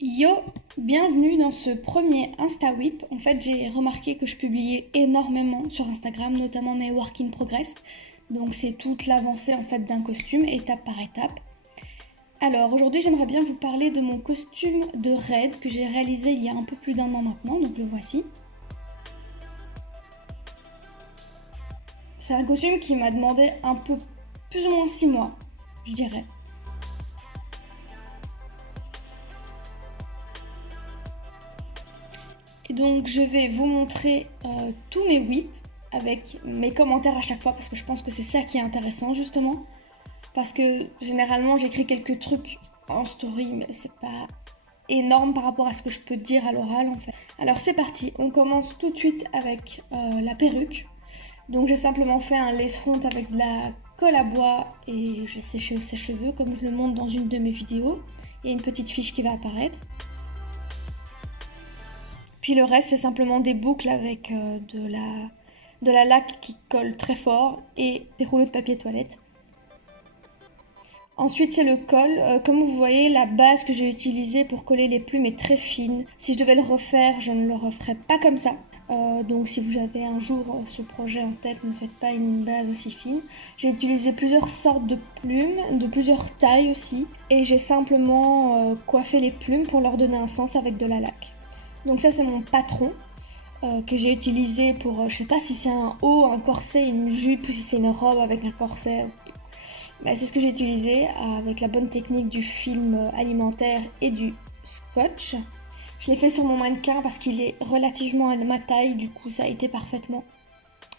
Yo, bienvenue dans ce premier InstaWhip. En fait, j'ai remarqué que je publiais énormément sur Instagram, notamment mes work in progress. Donc c'est toute l'avancée en fait d'un costume, étape par étape. Alors aujourd'hui, j'aimerais bien vous parler de mon costume de raid que j'ai réalisé il y a un peu plus d'1 an maintenant, donc le voici. C'est un costume qui m'a demandé un peu plus ou moins 6 mois, je dirais. Et donc je vais vous montrer tous mes whips avec mes commentaires à chaque fois parce que je pense que c'est ça qui est intéressant justement. Parce que généralement j'écris quelques trucs en story mais c'est pas énorme par rapport à ce que je peux dire à l'oral en fait. Alors c'est parti, on commence tout de suite avec la perruque. Donc j'ai simplement fait un lace front avec de la colle à bois et j'ai séché ses cheveux comme je le montre dans une de mes vidéos. Il y a une petite fiche qui va apparaître. Puis le reste, c'est simplement des boucles avec de la laque qui colle très fort et des rouleaux de papier toilette. Ensuite, c'est le col. Comme vous voyez, la base que j'ai utilisée pour coller les plumes est très fine. Si je devais le refaire, je ne le referais pas comme ça. Donc si vous avez un jour ce projet en tête, ne faites pas une base aussi fine. J'ai utilisé plusieurs sortes de plumes, de plusieurs tailles aussi. Et j'ai simplement coiffé les plumes pour leur donner un sens avec de la laque. Donc ça c'est mon patron que j'ai utilisé pour, je sais pas si c'est un haut, un corset, une jupe ou si c'est une robe avec un corset. Bah, c'est ce que j'ai utilisé avec la bonne technique du film alimentaire et du scotch. Je l'ai fait sur mon mannequin parce qu'il est relativement à ma taille, du coup ça a été parfaitement.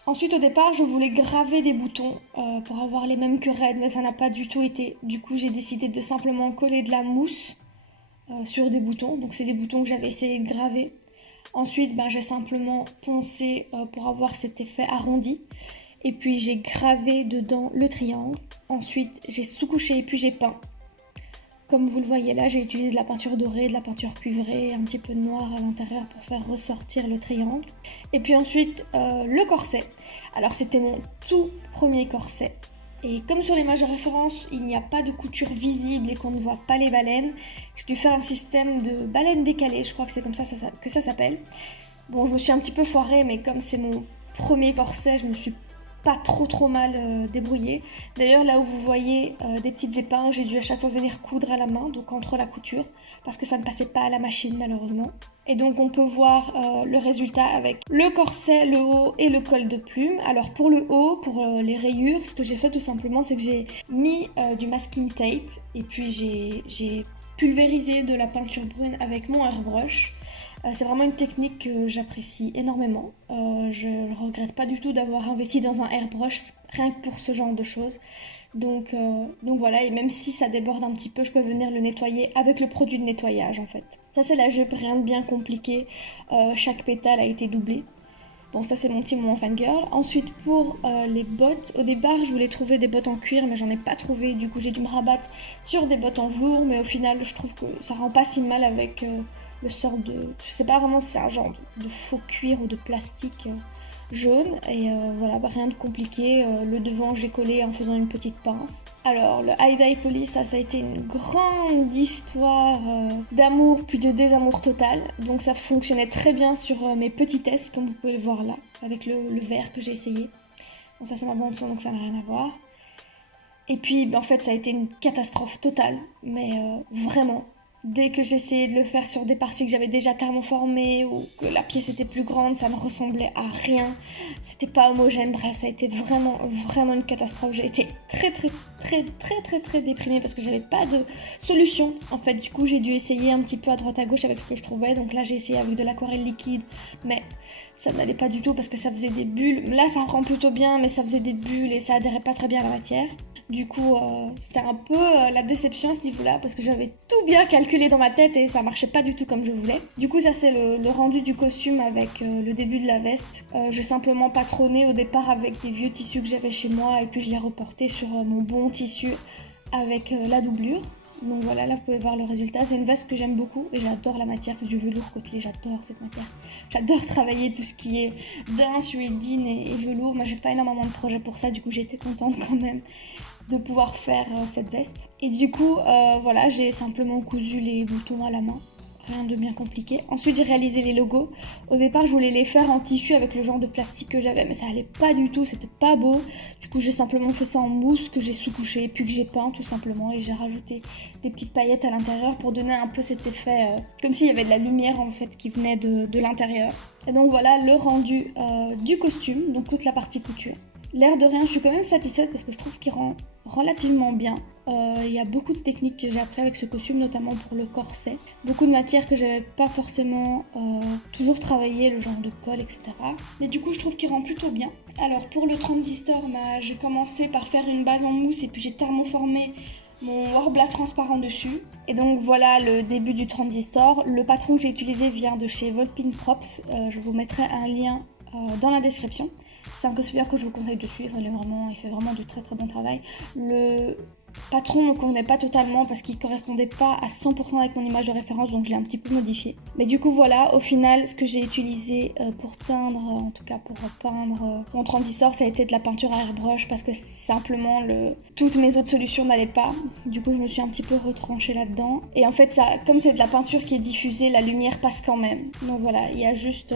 Ensuite au départ je voulais graver des boutons pour avoir les mêmes que raid mais ça n'a pas du tout été. Du coup j'ai décidé de simplement coller de la mousse sur des boutons. Donc c'est des boutons que j'avais essayé de graver. Ensuite, j'ai simplement poncé pour avoir cet effet arrondi. Et puis j'ai gravé dedans le triangle. Ensuite, j'ai sous-couché et puis j'ai peint. Comme vous le voyez là, j'ai utilisé de la peinture dorée, de la peinture cuivrée, un petit peu de noir à l'intérieur pour faire ressortir le triangle. Et puis ensuite, le corset. Alors c'était mon tout premier corset. Et comme sur l'image de référence, il n'y a pas de couture visible et qu'on ne voit pas les baleines, j'ai dû faire un système de baleines décalées, je crois que c'est comme ça que ça s'appelle. Bon, je me suis un petit peu foirée, mais comme c'est mon premier corset, je me suis pas trop mal débrouillée. D'ailleurs, là où vous voyez des petites épingles, j'ai dû à chaque fois venir coudre à la main, donc entre la couture, parce que ça ne passait pas à la machine malheureusement. Et donc on peut voir le résultat avec le corset, le haut et le col de plume. Alors pour le haut, pour les rayures, ce que j'ai fait tout simplement, c'est que j'ai mis du masking tape et puis j'ai pulvérisé de la peinture brune avec mon airbrush. C'est vraiment une technique que j'apprécie énormément. Je ne regrette pas du tout d'avoir investi dans un airbrush rien que pour ce genre de choses. Donc voilà, et même si ça déborde un petit peu, je peux venir le nettoyer avec le produit de nettoyage en fait. Ça c'est la jupe, rien de bien compliqué. Chaque pétale a été doublé. Bon, ça c'est mon petit moment fangirl. Ensuite pour les bottes, au départ je voulais trouver des bottes en cuir mais j'en ai pas trouvé. Du coup j'ai dû me rabattre sur des bottes en velours, mais au final je trouve que ça rend pas si mal avec le sort de... Je sais pas vraiment si c'est un genre de faux cuir ou de plastique jaune. Et voilà, rien de compliqué. Le devant j'ai collé en faisant une petite pince. Alors le High Dye Police, ça a été une grande histoire d'amour puis de désamour total. Donc ça fonctionnait très bien sur mes petits tests comme vous pouvez le voir là, avec le vert que j'ai essayé. Bon ça c'est ma bande son donc ça n'a rien à voir. Et puis en fait ça a été une catastrophe totale, mais vraiment. Dès que j'essayais de le faire sur des parties que j'avais déjà thermoformées ou que la pièce était plus grande, ça ne ressemblait à rien. C'était pas homogène, bref, ça a été vraiment une catastrophe. J'ai été très déprimée parce que j'avais pas de solution. En fait, du coup, j'ai dû essayer un petit peu à droite à gauche avec ce que je trouvais. Donc là, j'ai essayé avec de l'aquarelle liquide, mais ça n'allait pas du tout parce que ça faisait des bulles. Là, ça rend plutôt bien, mais ça faisait des bulles et ça adhérait pas très bien à la matière. Du coup, c'était un peu la déception à ce niveau-là parce que j'avais tout bien calculé dans ma tête et ça marchait pas du tout comme je voulais. Du coup, ça c'est le rendu du costume avec le début de la veste. J'ai simplement patronné au départ avec des vieux tissus que j'avais chez moi et puis je l'ai reporté sur mon bon tissu avec la doublure. Donc voilà, là vous pouvez voir le résultat. C'est une veste que j'aime beaucoup et j'adore la matière, c'est du velours côtelé, j'adore cette matière. J'adore travailler tout ce qui est daim, suédine et velours. Moi j'ai pas énormément de projets pour ça, du coup j'ai été contente quand même de pouvoir faire cette veste. Et du coup, voilà, j'ai simplement cousu les boutons à la main. rien de bien compliqué. Ensuite, j'ai réalisé les logos. Au départ, je voulais les faire en tissu avec le genre de plastique que j'avais, mais ça allait pas du tout, c'était pas beau. Du coup, j'ai simplement fait ça en mousse que j'ai sous-couché, puis que j'ai peint tout simplement, et j'ai rajouté des petites paillettes à l'intérieur pour donner un peu cet effet, comme s'il y avait de la lumière en fait qui venait de l'intérieur. Et donc voilà le rendu du costume, donc toute la partie couture. L'air de rien, je suis quand même satisfaite parce que je trouve qu'il rend relativement bien. Il y a beaucoup de techniques que j'ai appris avec ce costume, notamment pour le corset. Beaucoup de matières que j'avais pas forcément toujours travaillé, le genre de colle, etc. Mais du coup, je trouve qu'il rend plutôt bien. Alors pour le transistor, j'ai commencé par faire une base en mousse et puis j'ai thermoformé mon warbler transparent dessus. Et donc voilà le début du transistor. Le patron que j'ai utilisé vient de chez Volpin Props. Je vous mettrai un lien dans la description. C'est un cosplayer que je vous conseille de suivre, il fait vraiment du très très bon travail. Le patron ne me convenait pas totalement parce qu'il ne correspondait pas à 100% avec mon image de référence, donc je l'ai un petit peu modifié. Mais du coup voilà, au final, ce que j'ai utilisé pour teindre, en tout cas pour peindre mon transistor, ça a été de la peinture à airbrush parce que simplement toutes mes autres solutions n'allaient pas. Du coup je me suis un petit peu retranchée là-dedans. Et en fait, comme c'est de la peinture qui est diffusée, la lumière passe quand même. Donc voilà, il y a juste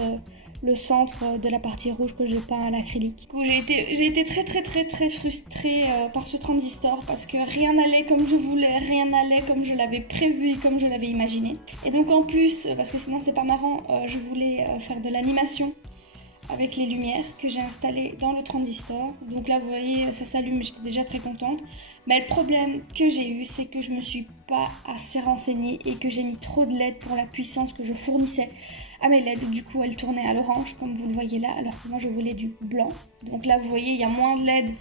le centre de la partie rouge que j'ai peint à l'acrylique. J'ai été très très très très frustrée par ce transistor parce que rien n'allait comme je voulais, rien n'allait comme je l'avais prévu et comme je l'avais imaginé. Et donc en plus, parce que sinon c'est pas marrant, je voulais faire de l'animation avec les lumières que j'ai installées dans le transistor. Donc là vous voyez ça s'allume, j'étais déjà très contente. Mais le problème que j'ai eu, c'est que je me suis pas assez renseignée et que j'ai mis trop de LED pour la puissance que je fournissais à mes LED. Du coup elles tournaient à l'orange comme vous le voyez là, alors que moi je voulais du blanc. Donc là vous voyez il y a moins de LED,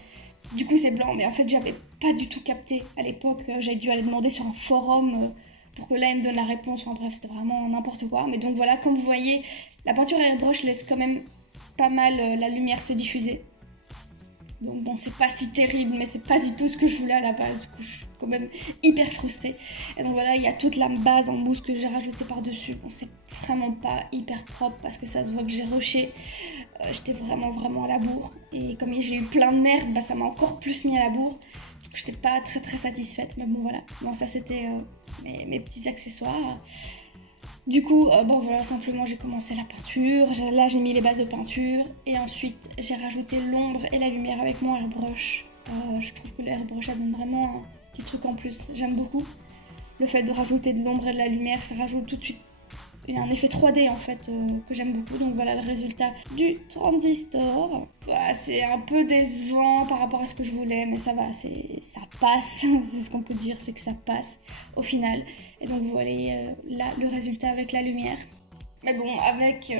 du coup c'est blanc, mais en fait j'avais pas du tout capté à l'époque. J'avais dû aller demander sur un forum pour que là elle me donne la réponse. Enfin bref, c'était vraiment n'importe quoi. Mais donc voilà, comme vous voyez, la peinture airbrush laisse quand même pas mal la lumière se diffuser. Donc bon, c'est pas si terrible, mais c'est pas du tout ce que je voulais à la base. Du coup, je suis quand même hyper frustrée. Et donc voilà, il y a toute la base en mousse que j'ai rajoutée par-dessus. Bon, c'est vraiment pas hyper propre parce que ça se voit que j'ai rushé. J'étais vraiment à la bourre. Et comme j'ai eu plein de merde, ça m'a encore plus mis à la bourre. Du coup, j'étais pas très très satisfaite. Mais bon, voilà. Bon, ça c'était mes petits accessoires. Du coup, voilà, simplement j'ai commencé la peinture, là j'ai mis les bases de peinture et ensuite j'ai rajouté l'ombre et la lumière avec mon airbrush. Je trouve que l'airbrush ça donne vraiment un petit truc en plus, j'aime beaucoup. Le fait de rajouter de l'ombre et de la lumière, ça rajoute tout de suite un effet 3D en fait que j'aime beaucoup. Donc voilà le résultat du transistor. Voilà, c'est un peu décevant par rapport à ce que je voulais, mais ça va, ça passe. C'est ce qu'on peut dire, c'est que ça passe au final. Et donc vous voyez là le résultat avec la lumière. Mais bon, avec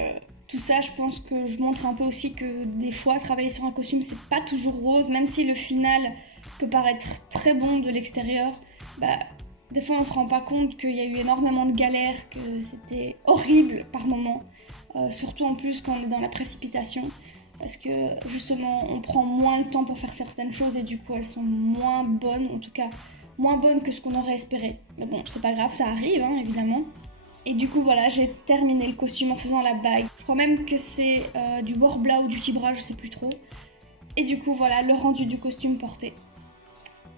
tout ça, je pense que je montre un peu aussi que des fois travailler sur un costume c'est pas toujours rose, même si le final peut paraître très bon de l'extérieur. Des fois, on se rend pas compte qu'il y a eu énormément de galères, que c'était horrible par moments, surtout en plus quand on est dans la précipitation, parce que justement, on prend moins le temps pour faire certaines choses et du coup, elles sont moins bonnes, en tout cas moins bonnes que ce qu'on aurait espéré. Mais bon, c'est pas grave, ça arrive, hein, évidemment. Et du coup, voilà, j'ai terminé le costume en faisant la bague. Je crois même que c'est du Warbler ou du Tibra, je sais plus trop. Et du coup, voilà, le rendu du costume porté.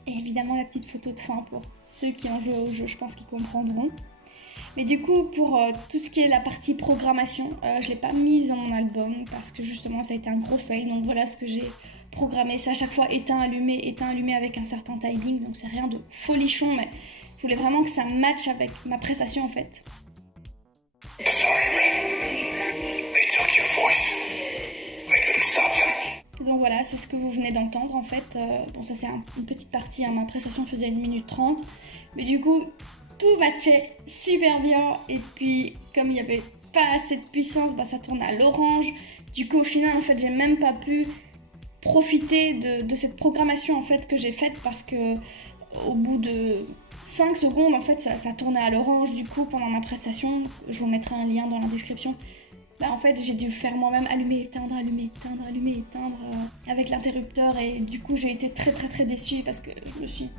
Et évidemment la petite photo de fin pour ceux qui ont joué au jeu, je pense qu'ils comprendront. Mais du coup, pour tout ce qui est la partie programmation, je ne l'ai pas mise dans mon album parce que justement ça a été un gros fail. Donc voilà ce que j'ai programmé. C'est à chaque fois éteint, allumé avec un certain timing. Donc c'est rien de folichon, mais je voulais vraiment que ça matche avec ma prestation en fait. Donc voilà, c'est ce que vous venez d'entendre en fait. Bon, ça c'est une petite partie, hein. Ma prestation faisait 1 minute 30. Mais du coup, tout matchait super bien. Et puis, comme il n'y avait pas assez de puissance, ça tournait à l'orange. Du coup, au final, en fait, j'ai même pas pu profiter de cette programmation en fait que j'ai faite parce que au bout de 5 secondes, en fait, ça tournait à l'orange. Du coup, pendant ma prestation, je vous mettrai un lien dans la description. En fait, j'ai dû faire moi-même allumer, éteindre, avec l'interrupteur et du coup, j'ai été très très très déçue parce que je me suis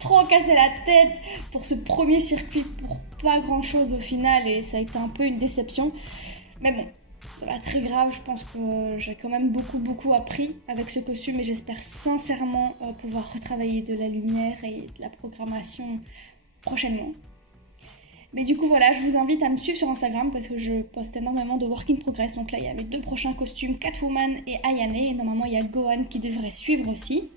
trop cassé la tête pour ce premier circuit pour pas grand-chose au final et ça a été un peu une déception. Mais bon, c'est pas très grave, je pense que j'ai quand même beaucoup appris avec ce costume et j'espère sincèrement pouvoir retravailler de la lumière et de la programmation prochainement. Mais du coup voilà, je vous invite à me suivre sur Instagram parce que je poste énormément de work in progress. Donc là il y a mes 2 prochains costumes, Catwoman et Ayane, et normalement il y a Gohan qui devrait suivre aussi.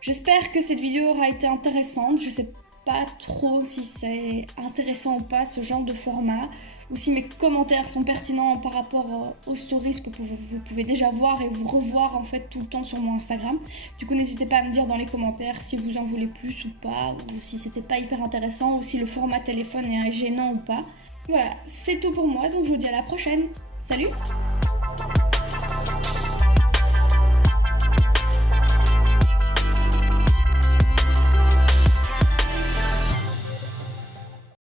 J'espère que cette vidéo aura été intéressante. Je sais pas trop si c'est intéressant ou pas ce genre de format, ou si mes commentaires sont pertinents par rapport aux stories que vous pouvez déjà voir et vous revoir en fait tout le temps sur mon Instagram. Du coup n'hésitez pas à me dire dans les commentaires si vous en voulez plus ou pas, ou si c'était pas hyper intéressant, ou si le format téléphone est gênant ou pas. Voilà, c'est tout pour moi, donc je vous dis à la prochaine. Salut!